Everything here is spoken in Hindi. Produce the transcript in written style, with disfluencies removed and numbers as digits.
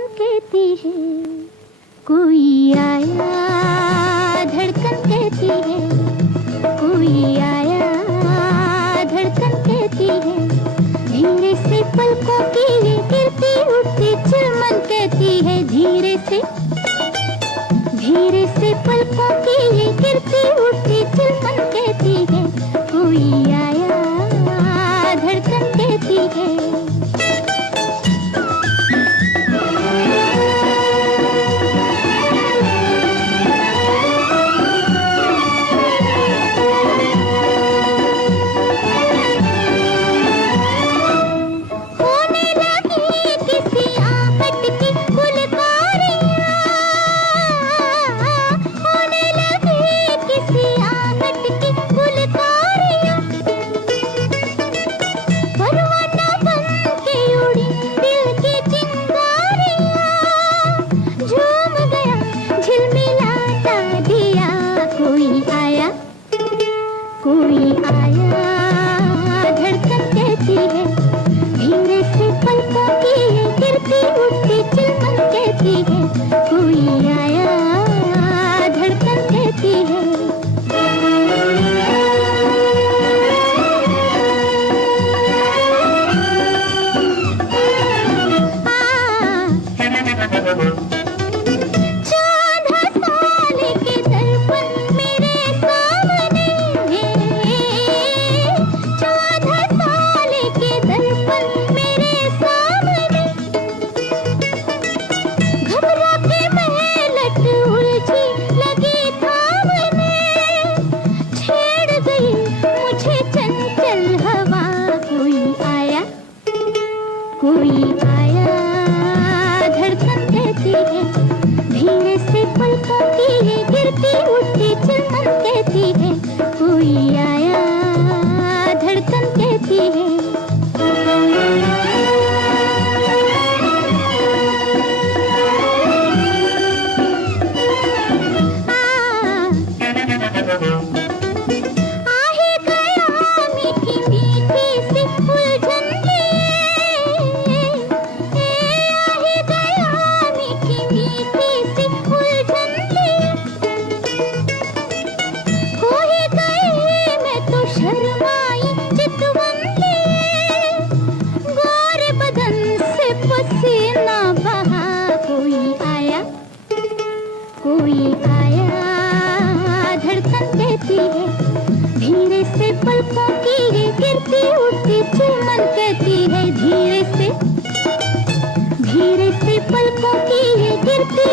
धड़कन कहती है कोई आया, धड़कन कहती है कोई आया, धड़कन कहती है धीरे से पलकों की ये गिरती उठती चिलमन कहती है धीरे से पलकों की ये गिरती उठती चिलमन कहती है कोई आया, धड़कन कहती है। कोई आया, धड़कन कहती है धीरे से पलकों की ये गिरती उठती चिलमन कहती है कोई आया, धड़कन कहती है। कोई आया, धड़कन कहती है धीरे से पलकों की ये गिरती उठती चिलमन कहती है कोई आया, धड़कन कहती है। कोई आया, धड़कन कहती है धीरे से पलकों की ये गिरती उठती चिलमन कहती है धीरे से पलकों की ये गिरती